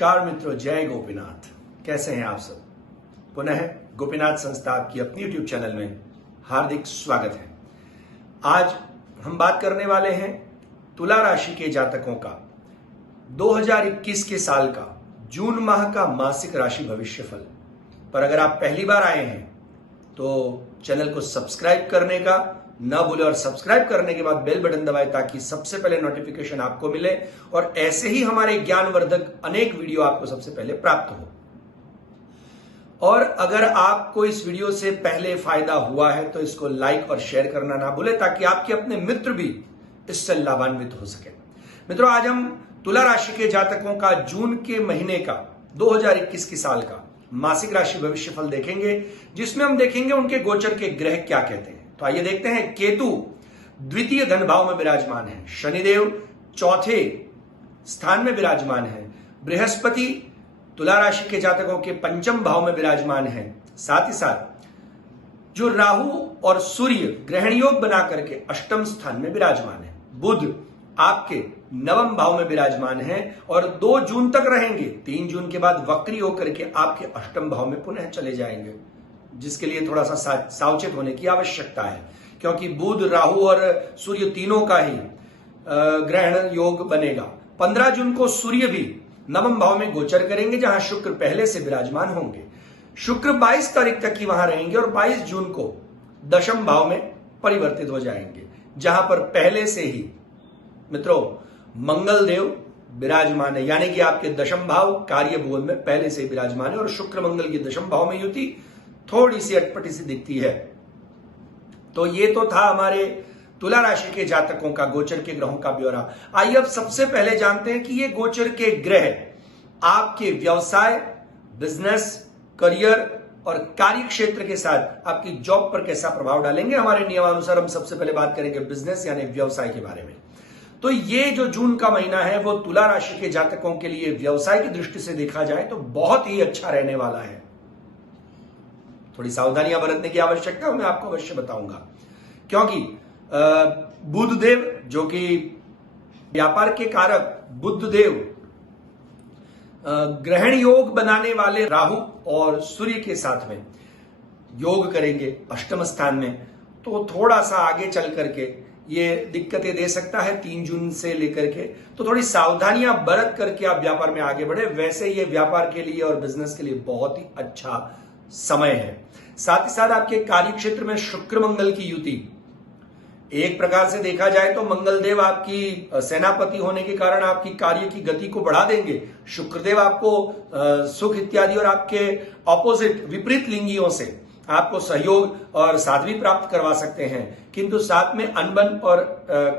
नमस्कार मित्रों, जय गोपीनाथ। कैसे हैं आप सब? पुनः गोपीनाथ संस्था आपकी अपनी यूट्यूब चैनल में हार्दिक स्वागत है। आज हम बात करने वाले हैं तुला राशि के जातकों का 2021 के साल का जून माह का मासिक राशि भविष्यफल। पर अगर आप पहली बार आए हैं तो चैनल को सब्सक्राइब करने का ना भूलें और सब्सक्राइब करने के बाद बेल बटन दबाएं ताकि सबसे पहले नोटिफिकेशन आपको मिले और ऐसे ही हमारे ज्ञानवर्धक अनेक वीडियो आपको सबसे पहले प्राप्त हो। और अगर आपको इस वीडियो से पहले फायदा हुआ है तो इसको लाइक और शेयर करना ना भूलें ताकि आपके अपने मित्र भी इससे लाभान्वित हो सके। मित्रों, आज हम तुला राशि के जातकों का जून के महीने का 2021 के साल का मासिक राशि भविष्यफल देखेंगे, जिसमें हम देखेंगे उनके गोचर के ग्रह क्या कहते हैं। तो आइए देखते हैं। केतु द्वितीय धन भाव में विराजमान है, शनिदेव चौथे स्थान में विराजमान है, बृहस्पति तुला राशि के जातकों के पंचम भाव में विराजमान है। साथ ही साथ जो राहु और सूर्य ग्रहण योग बना करके अष्टम स्थान में विराजमान है, बुध आपके नवम भाव में विराजमान है और 2 जून तक रहेंगे। 3 जून के बाद वक्री होकर के आपके अष्टम भाव में पुनः चले जाएंगे, जिसके लिए थोड़ा सा सावचेत होने की आवश्यकता है, क्योंकि बुध राहु और सूर्य तीनों का ही ग्रहण योग बनेगा। 15 जून को सूर्य भी नवम भाव में गोचर करेंगे, जहां शुक्र पहले से विराजमान होंगे। शुक्र 22 तारीख तक ही वहां रहेंगे और 22 जून को दशम भाव में परिवर्तित हो जाएंगे, जहां पर पहले से ही मित्रों मंगल देव विराजमान है, यानी कि आपके दशम भाव कार्य भुवन में पहले से विराजमान है और शुक्र मंगल की दशम भाव में युति थोड़ी सी अटपटी सी दिखती है। तो ये तो था हमारे तुला राशि के जातकों का गोचर के ग्रहों का ब्यौरा। आइए अब सबसे पहले जानते हैं कि ये गोचर के ग्रह आपके व्यवसाय, बिजनेस, करियर और कार्य क्षेत्र के साथ आपकी जॉब पर कैसा प्रभाव डालेंगे। हमारे नियमानुसार हम सबसे पहले बात करेंगे बिजनेस यानी व्यवसाय के बारे में। तो ये जो जून का महीना है वो तुला राशि के जातकों के लिए व्यवसाय की दृष्टि से देखा जाए तो बहुत ही अच्छा रहने वाला है। थोड़ी सावधानियां बरतने की आवश्यकता है, मैं आपको अवश्य बताऊंगा, क्योंकि बुधदेव जो कि व्यापार के कारक बुधदेव ग्रहण योग बनाने वाले राहु और सूर्य के साथ में योग करेंगे अष्टम स्थान में, तो थोड़ा सा आगे चल करके ये दिक्कतें दे सकता है 3 जून से लेकर के। तो थोड़ी सावधानियां बरत करके आप व्यापार में आगे बढ़े। वैसे ये व्यापार के लिए और बिजनेस के लिए बहुत ही अच्छा समय है। साथ ही साथ आपके कार्य क्षेत्र में शुक्र मंगल की युति, एक प्रकार से देखा जाए तो मंगल देव आपकी सेनापति होने के कारण आपकी कार्य की गति को बढ़ा देंगे। शुक्रदेव आपको सुख इत्यादि और आपके ऑपोजिट विपरीत लिंगियों से आपको सहयोग और साथ भी प्राप्त करवा सकते हैं, किंतु साथ में अनबन और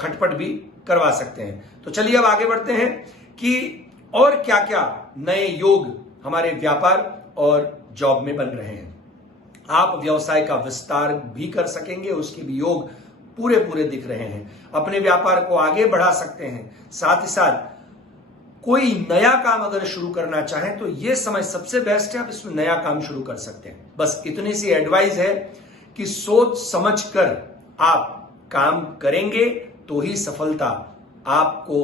खटपट भी करवा सकते हैं। तो चलिए अब आगे बढ़ते हैं कि और क्या क्या नए योग हमारे व्यापार और जॉब में बन रहे हैं। आप व्यवसाय का विस्तार भी कर सकेंगे, उसके भी योग पूरे पूरे दिख रहे हैं। अपने व्यापार को आगे बढ़ा सकते हैं। साथ ही साथ कोई नया काम अगर शुरू करना चाहें तो यह समय सबसे बेस्ट है, आप इसमें नया काम शुरू कर सकते हैं। बस इतनी सी एडवाइस है कि सोच समझ कर आप काम करेंगे तो ही सफलता आपको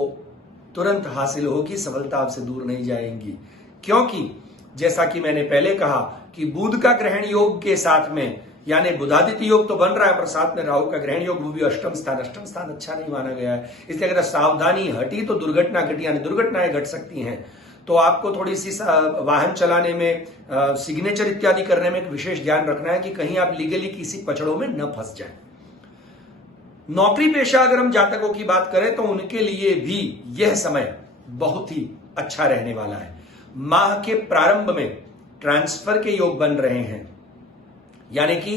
तुरंत हासिल होगी, सफलता आपसे दूर नहीं जाएंगी। क्योंकि जैसा कि मैंने पहले कहा कि बुध का ग्रहण योग के साथ में यानी बुधादित्य योग तो बन रहा है, पर साथ में राहु का ग्रहण योग, वो भी अष्टम स्थान अच्छा नहीं माना गया है। इसलिए अगर सावधानी हटी तो दुर्घटना घटी, यानी दुर्घटनाएं घट सकती हैं। तो आपको थोड़ी सी वाहन चलाने में, सिग्नेचर इत्यादि करने में एक विशेष ध्यान रखना है कि कहीं आप लीगली किसी पचड़ों में न फंस जाए। नौकरी पेशा अगर हम जातकों की बात करें तो उनके लिए भी यह समय बहुत ही अच्छा रहने वाला है। माह के प्रारंभ में ट्रांसफर के योग बन रहे हैं, यानी कि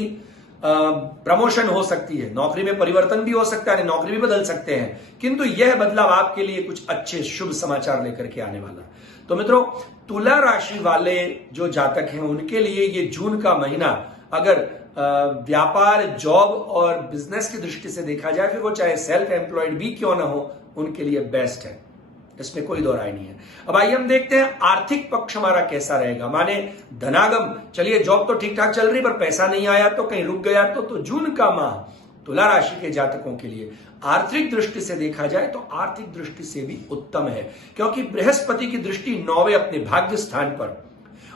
प्रमोशन हो सकती है, नौकरी में परिवर्तन भी हो सकता है, नौकरी भी बदल सकते हैं, किंतु यह बदलाव आपके लिए कुछ अच्छे शुभ समाचार लेकर के आने वाला। तो मित्रों, तुला राशि वाले जो जातक हैं उनके लिए ये जून का महीना अगर व्यापार, जॉब और बिजनेस की दृष्टि से देखा जाए, फिर वो चाहे सेल्फ एम्प्लॉयड भी क्यों ना हो, उनके लिए बेस्ट है, इसमें कोई दो राय नहीं है। अब आइए हम देखते हैं आर्थिक पक्ष हमारा कैसा रहेगा। माने धनागम, चलिए जॉब तो ठीक ठाक चल रही पर पैसा नहीं आया तो कहीं रुक गया तो जून का माह तुला राशि के जातकों के लिए आर्थिक दृष्टि से देखा जाए तो आर्थिक दृष्टि से भी उत्तम है, क्योंकि बृहस्पति की दृष्टि 9वें अपने भाग्य स्थान पर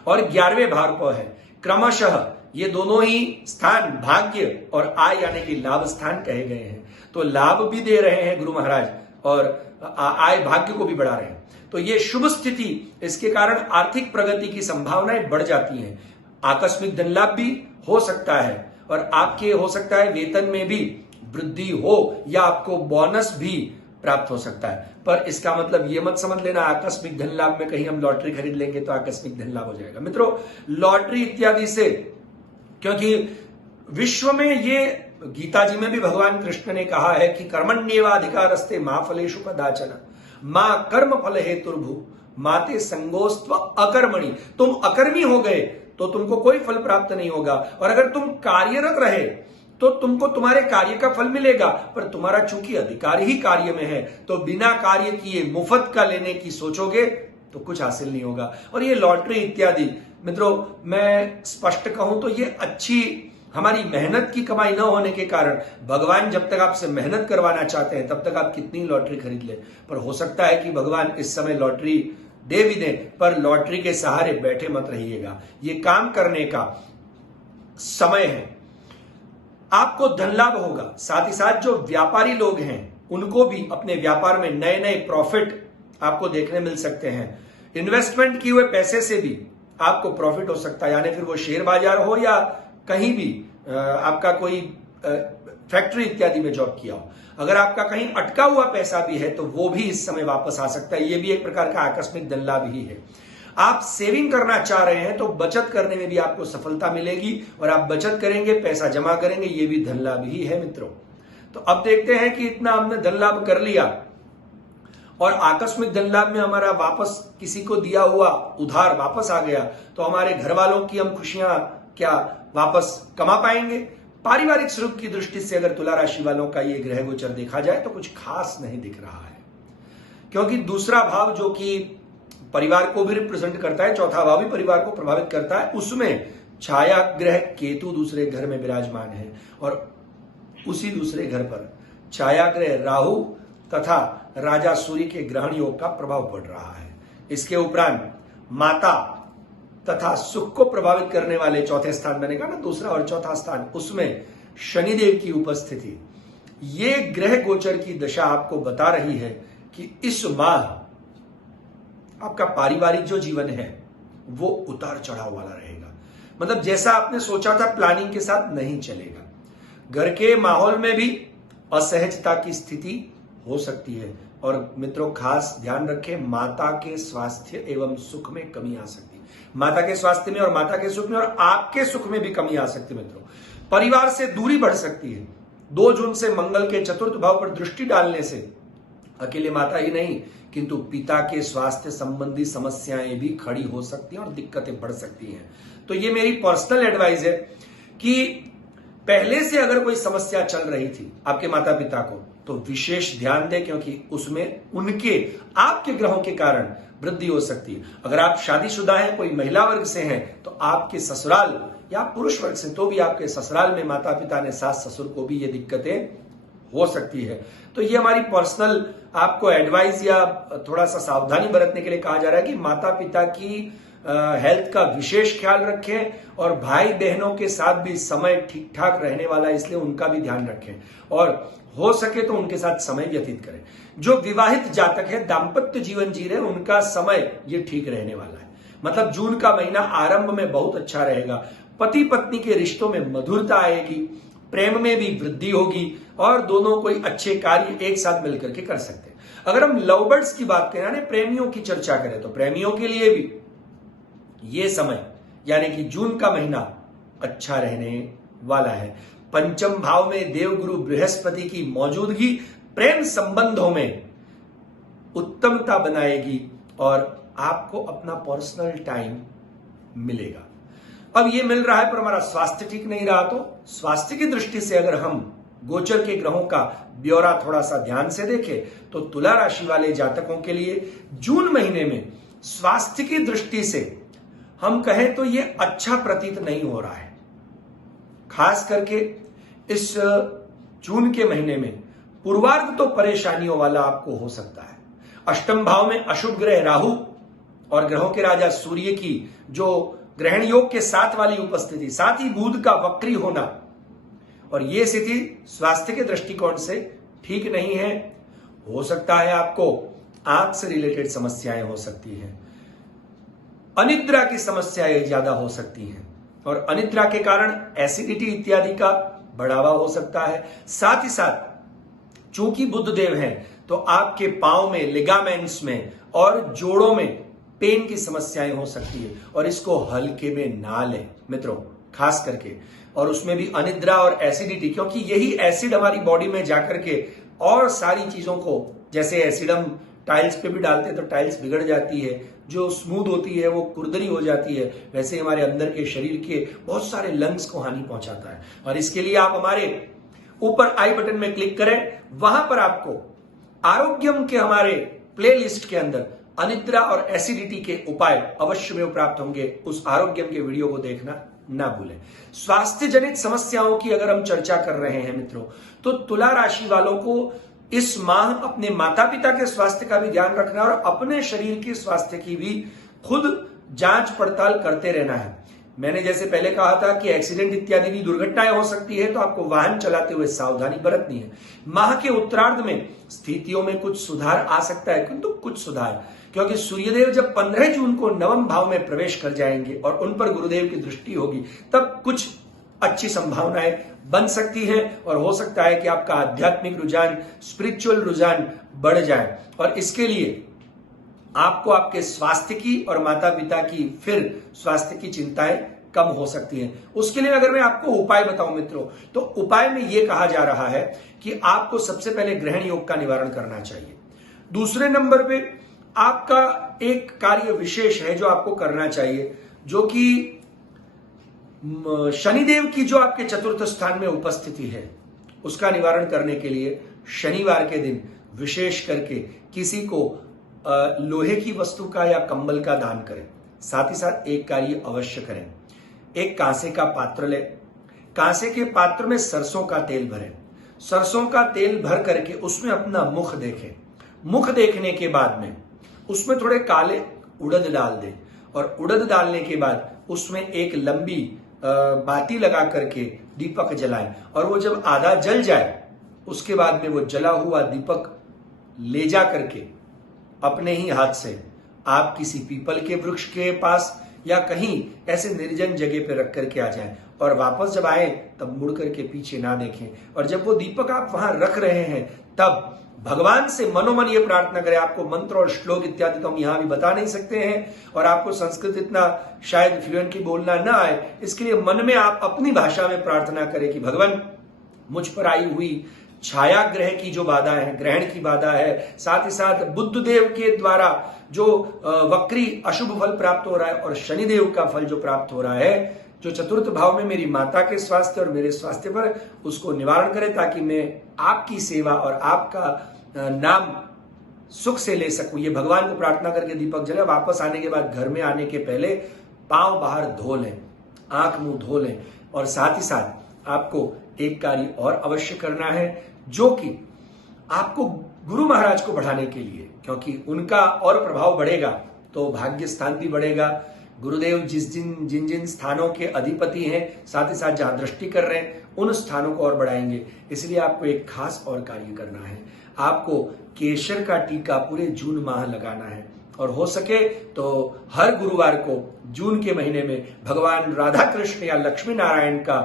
और 11वें भाव पर है। क्रमशः ये दोनों ही स्थान भाग्य और आय यानी कि लाभ स्थान कहे गए हैं, तो लाभ भी दे रहे हैं गुरु महाराज और आय भाग्य को भी बढ़ा रहे हैं। तो ये शुभ स्थिति, इसके कारण आर्थिक प्रगति की संभावनाएं बढ़ जाती हैं। आकस्मिक धन लाभ भी हो सकता है और आपके हो सकता है वेतन में भी वृद्धि हो या आपको बोनस भी प्राप्त हो सकता है। पर इसका मतलब ये मत समझ लेना आकस्मिक धन लाभ में कहीं हम लॉटरी खरीद लेंगे तो आकस्मिक धन लाभ हो जाएगा। मित्रों, लॉटरी इत्यादि से, क्योंकि विश्व में ये गीता जी में भी भगवान कृष्ण ने कहा है कि कर्मण्येवाधिकारस्ते मा फलेषु कदाचन मां कर्म फल हेतुर्भु माते संगोस्त्व अकर्मणि। तुम अकर्मी हो गए तो तुमको कोई फल प्राप्त नहीं होगा, और अगर तुम कार्यरत रहे तो तुमको तुम्हारे कार्य का फल मिलेगा। पर तुम्हारा चूंकि अधिकार ही कार्य में है तो बिना कार्य किए मुफ्त का लेने की सोचोगे तो कुछ हासिल नहीं होगा। और ये लॉटरी इत्यादि मित्रों, मैं स्पष्ट कहूं तो ये अच्छी हमारी मेहनत की कमाई न होने के कारण भगवान जब तक आपसे मेहनत करवाना चाहते हैं तब तक आप कितनी लॉटरी खरीद ले। पर हो सकता है कि भगवान इस समय लॉटरी दे भी दें, पर लॉटरी के सहारे बैठे मत रहिएगा। ये काम करने का समय है, आपको धन लाभ होगा। साथ ही साथ जो व्यापारी लोग हैं उनको भी अपने व्यापार में नए नए प्रॉफिट आपको देखने मिल सकते हैं। इन्वेस्टमेंट किए हुए पैसे से भी आपको प्रॉफिट हो सकता है, यानी फिर वो शेयर बाजार हो या कहीं भी आपका कोई फैक्ट्री इत्यादि में जॉब किया हो। अगर आपका कहीं अटका हुआ पैसा भी है तो वो भी इस समय वापस आ सकता है। ये भी एक प्रकार का आकस्मिक धन लाभ ही है। आप सेविंग करना चाह रहे हैं तो बचत करने में भी आपको सफलता मिलेगी, और आप बचत करेंगे, पैसा जमा करेंगे, ये भी धन लाभ ही है मित्रों। तो अब देखते हैं कि इतना हमने धन लाभ कर लिया और आकस्मिक धन लाभ में हमारा वापस किसी को दिया हुआ उधार वापस आ गया तो हमारे घर वालों की हम खुशियां क्या वापस कमा पाएंगे? पारिवारिक सुख की दृष्टि से अगर तुला राशि वालों का ये ग्रह गोचर देखा जाए तो कुछ खास नहीं दिख रहा है, क्योंकि दूसरा भाव जो कि परिवार को भी रिप्रेजेंट करता है, चौथा भाव भी परिवार को प्रभावित करता है, उसमें छाया ग्रह केतु दूसरे घर में विराजमान है और उसी दूसरे घर पर छाया ग्रह राहु तथा राजा सूर्य के ग्रहण योग का प्रभाव पड़ रहा है। इसके उपरांत माता तथा सुख को प्रभावित करने वाले चौथे स्थान, मैंने कहा ना दूसरा और चौथा स्थान, उसमें शनिदेव की उपस्थिति, ये ग्रह गोचर की दशा आपको बता रही है कि इस माह आपका पारिवारिक जो जीवन है वो उतार चढ़ाव वाला रहेगा। मतलब जैसा आपने सोचा था प्लानिंग के साथ नहीं चलेगा। घर के माहौल में भी असहजता की स्थिति हो सकती है, और मित्रों खास ध्यान रखें, माता के स्वास्थ्य एवं सुख में कमी आ सकती है। माता के स्वास्थ्य में और माता के सुख में और आपके सुख में भी कमी आ सकती है मित्रों। परिवार से दूरी बढ़ सकती है। 2 जून से मंगल के चतुर्थ भाव पर दृष्टि डालने से अकेले माता ही नहीं किंतु पिता के स्वास्थ्य संबंधी समस्याएं भी खड़ी हो सकती हैं और दिक्कतें बढ़ सकती हैं। तो ये मेरी पर्सनल एडवाइस है कि पहले से अगर कोई समस्या चल रही थी आपके माता पिता को तो विशेष ध्यान दें, क्योंकि उसमें उनके आपके ग्रहों के कारण वृद्धि हो सकती है। अगर आप शादीशुदा हैं, कोई महिला वर्ग से हैं, तो आपके ससुराल या पुरुष वर्ग से तो भी आपके ससुराल में माता पिता ने सास ससुर को भी ये दिक्कतें हो सकती है। तो ये हमारी पर्सनल आपको एडवाइस या थोड़ा सा सावधानी बरतने के लिए कहा जा रहा है कि माता पिता की हेल्थ का विशेष ख्याल रखें, और भाई बहनों के साथ भी समय ठीक ठाक रहने वाला है इसलिए उनका भी ध्यान रखें, और हो सके तो उनके साथ समय व्यतीत करें। जो विवाहित जातक है, दाम्पत्य जीवन जी रहे, उनका समय ये ठीक रहने वाला है। मतलब जून का महीना आरंभ में बहुत अच्छा रहेगा। पति पत्नी के रिश्तों में मधुरता आएगी, प्रेम में भी वृद्धि होगी, और दोनों कोई अच्छे कार्य एक साथ मिलकर के कर सकते हैं। अगर हम लव बर्ड्स की बात करें, यानी प्रेमियों की चर्चा करें, तो प्रेमियों के लिए भी ये समय यानी कि जून का महीना अच्छा रहने वाला है। पंचम भाव में देवगुरु बृहस्पति की मौजूदगी प्रेम संबंधों में उत्तमता बनाएगी और आपको अपना पर्सनल टाइम मिलेगा। अब ये मिल रहा है पर हमारा स्वास्थ्य ठीक नहीं रहा, तो स्वास्थ्य की दृष्टि से अगर हम गोचर के ग्रहों का ब्यौरा थोड़ा सा ध्यान से देखें तो तुला राशि वाले जातकों के लिए जून महीने में स्वास्थ्य की दृष्टि से हम कहें तो ये अच्छा प्रतीत नहीं हो रहा है। खास करके इस जून के महीने में पूर्वार्ध तो परेशानियों वाला आपको हो सकता है। अष्टम भाव में अशुभ ग्रह राहु और ग्रहों के राजा सूर्य की जो ग्रहण योग के साथ वाली उपस्थिति, साथ ही बुध का वक्री होना, और यह स्थिति स्वास्थ्य के दृष्टिकोण से ठीक नहीं है। हो सकता है आपको आंख से रिलेटेड समस्याएं हो सकती हैं, अनिद्रा की समस्याएं ज्यादा हो सकती हैं, और अनिद्रा के कारण एसिडिटी इत्यादि का बढ़ावा हो सकता है। साथ ही साथ चूंकि बुध देव हैं तो आपके पांव में, लिगामेंट्स में और जोड़ों में पेन की समस्याएं हो सकती है, और इसको हल्के में ना लें मित्रों, खास करके। और उसमें भी अनिद्रा और एसिडिटी, क्योंकि यही एसिड हमारी बॉडी में जाकर के और सारी चीजों को, जैसे एसिड हम टाइल्स पे भी डालते हैं तो टाइल्स बिगड़ जाती है, जो स्मूथ होती है वो कुरदरी हो जाती है, वैसे हमारे अंदर के शरीर के बहुत सारे लंग्स को हानि पहुंचाता है। और इसके लिए आप हमारे ऊपर आई बटन में क्लिक करें, वहां पर आपको आरोग्यम के हमारे प्लेलिस्ट के अंदर अनिद्रा और एसिडिटी के उपाय अवश्य में प्राप्त होंगे। उस आरोग्यम के वीडियो को देखना ना भूलें। स्वास्थ्य जनित समस्याओं की अगर हम चर्चा कर रहे हैं मित्रों, तो तुला राशि वालों को इस माह अपने माता पिता के स्वास्थ्य का भी ध्यान रखना और अपने शरीर के स्वास्थ्य की भी खुद जांच पड़ताल करते रहना है। मैंने जैसे पहले कहा था कि एक्सीडेंट इत्यादि की दुर्घटनाएं हो सकती है, तो आपको वाहन चलाते हुए सावधानी बरतनी है। माह के उत्तरार्ध में स्थितियों में कुछ सुधार आ सकता है, किंतु कुछ सुधार, क्योंकि सूर्यदेव जब 15 जून को नवम भाव में प्रवेश कर जाएंगे और उन पर गुरुदेव की दृष्टि होगी, तब कुछ अच्छी संभावनाएं बन सकती है, और हो सकता है कि आपका आध्यात्मिक रुझान, स्पिरिचुअल रुझान बढ़ जाए। और इसके लिए आपको आपके स्वास्थ्य की और माता पिता की फिर स्वास्थ्य की चिंताएं कम हो सकती हैं। उसके लिए अगर मैं आपको उपाय बताऊं मित्रों, तो उपाय में यह कहा जा रहा है कि आपको सबसे पहले ग्रहण योग का निवारण करना चाहिए। दूसरे नंबर पे आपका एक कार्य विशेष है जो आपको करना चाहिए, जो कि शनिदेव की जो आपके चतुर्थ स्थान में उपस्थिति है, उसका निवारण करने के लिए शनिवार के दिन विशेष करके किसी को लोहे की वस्तु का या कंबल का दान करें। साथ ही साथ एक कार्य अवश्य करें, एक कांसे का पात्र लें, कांसे के पात्र में सरसों का तेल भरें, सरसों का तेल भर करके उसमें अपना मुख देखें। मुख देखने के बाद में उसमें थोड़े काले उड़द डाल दें, और उड़द डालने के बाद उसमें एक लंबी बाती लगा करके दीपक जलाएं, और वो जब आधा जल जाए उसके बाद में वो जला हुआ दीपक ले जा करके अपने ही हाथ से आप किसी पीपल के वृक्ष के पास या कहीं ऐसे निर्जन जगह पे रख करके आ जाएं, और वापस जब आए तब मुड़ करके पीछे ना देखें। और जब वो दीपक आप वहां रख रहे हैं तब भगवान से मनोमन ये प्रार्थना करें। आपको मंत्र और श्लोक इत्यादि तो हम यहां भी बता नहीं सकते हैं, और आपको संस्कृत इतना शायद फ्लुएंटली बोलना ना आए, इसके लिए मन में आप अपनी भाषा में प्रार्थना करें कि भगवान मुझ पर आई हुई छाया ग्रह की जो बाधा है, ग्रहण की बाधा है, साथ ही साथ बुध देव के द्वारा जो वक्री अशुभ फल प्राप्त हो रहा है, और शनिदेव का फल जो प्राप्त हो रहा है, जो चतुर्थ भाव में मेरी माता के स्वास्थ्य और मेरे स्वास्थ्य पर, उसको निवारण करें, ताकि मैं आपकी सेवा और आपका नाम सुख से ले सकूं। ये भगवान को प्रार्थना करके दीपक जले। वापस आने के बाद घर में आने के पहले पांव बाहर धो लें, आंख मुंह धो लें, और साथ ही साथ आपको एक कार्य और अवश्य करना है, जो कि आपको गुरु महाराज को बढ़ाने के लिए, क्योंकि उनका और प्रभाव बढ़ेगा तो भाग्य स्थान भी बढ़ेगा। गुरुदेव जिन जिन स्थानों के अधिपति हैं, साथ ही साथ जहां दृष्टि कर रहे हैं, उन स्थानों को और बढ़ाएंगे। इसलिए आपको एक खास और कार्य करना है, आपको केशर का टीका पूरे जून माह लगाना है, और हो सके तो हर गुरुवार को जून के महीने में भगवान राधा कृष्ण या लक्ष्मी नारायण का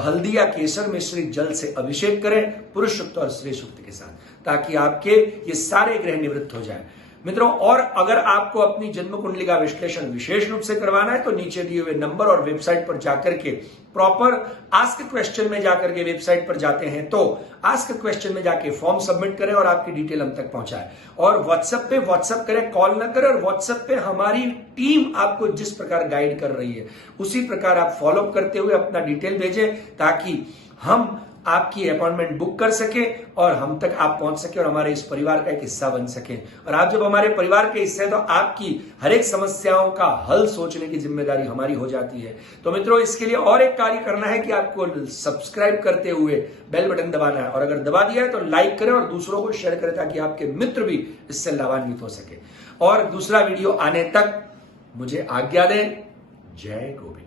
हल्दी या केसर मिश्रित जल से अभिषेक करें, पुरुष सूक्त और स्त्री सूक्त के साथ, ताकि आपके ये सारे ग्रह निवृत्त हो जाए मित्रों। और अगर आपको अपनी जन्म कुंडली का विश्लेषण विशेष रूप से करवाना है, तो नीचे दिए हुए नंबर और वेबसाइट पर जाकर के प्रॉपर आस्क क्वेश्चन में जाकर के वेबसाइट पर जाते हैं, तो आस्क क्वेश्चन में जाके फॉर्म सबमिट करें और आपकी डिटेल हम तक पहुंचाए। और व्हाट्सएप पे व्हाट्सएप करें, कॉल ना करें। और व्हाट्सएप पे हमारी टीम आपको जिस प्रकार गाइड कर रही है, उसी प्रकार आप फॉलोअप करते हुए अपना डिटेल भेजें, ताकि हम आपकी अपॉइंटमेंट बुक कर सके और हम तक आप पहुंच सके और हमारे इस परिवार का एक हिस्सा बन सके। और आप जब हमारे परिवार के हिस्से हैं तो आपकी हर एक समस्याओं का हल सोचने की जिम्मेदारी हमारी हो जाती है। तो मित्रों, इसके लिए और एक कार्य करना है कि आपको सब्सक्राइब करते हुए बेल बटन दबाना है, और अगर दबा दिया है तो लाइक करें और दूसरों को शेयर करें ताकि आपके मित्र भी इससे लाभान्वित हो सके। और दूसरा वीडियो आने तक मुझे आज्ञा दें। जय गोविंद।